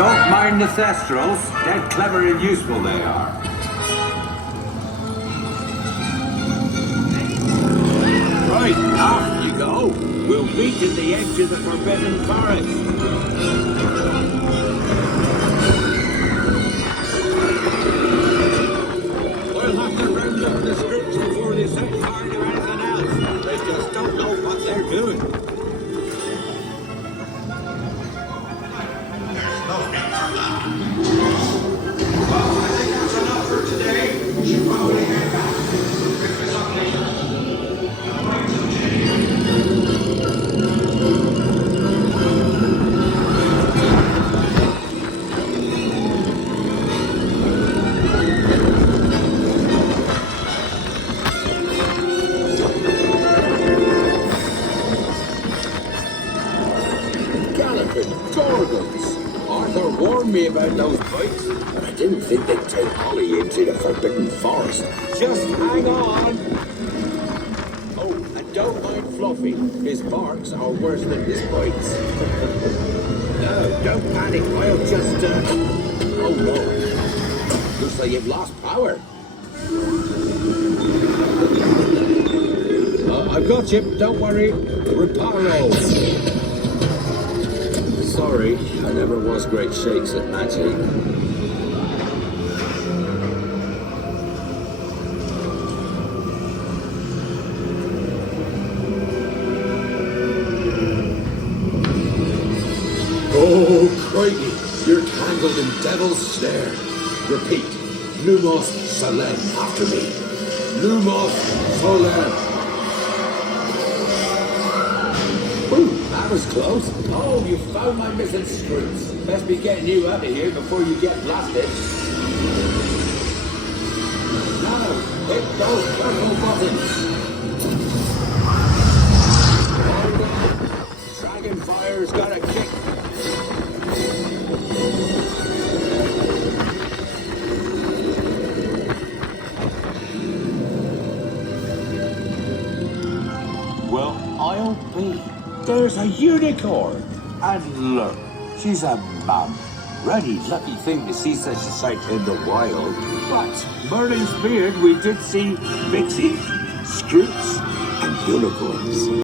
Don't mind the thestrals. Dead clever and useful they are. Right, off you go. We'll meet at the edge of the Forbidden Forest. We'll have to round up the scripts before they set fire to anything else. They just don't know what they're doing. Well, I think that's enough for today. We should probably head back. Christmas update. Arthur warned me about those bikes, but I didn't think they'd take Holly into the Forbidden Forest. Just hang on. Oh, and don't mind Fluffy. His barks are worse than his bites. No, don't panic. I'll just, Oh, no. Looks like you've lost power. I've got you. Don't worry. Reparo. Sorry, I never was great shakes at magic. Oh, crikey, you're tangled in devil's snare. Repeat, Lumos Solem after me. Lumos Solem. That was close. Oh, you found my missing screws. Best be getting you out of here before you get blasted. Now, hit those purple buttons. Dragonfire's got a kick. Well, I'll be. There's a unicorn! And look, she's a mum. Really lucky thing to see such a sight in the wild. But Merlin's beard, we did see pixies, scroots, and unicorns.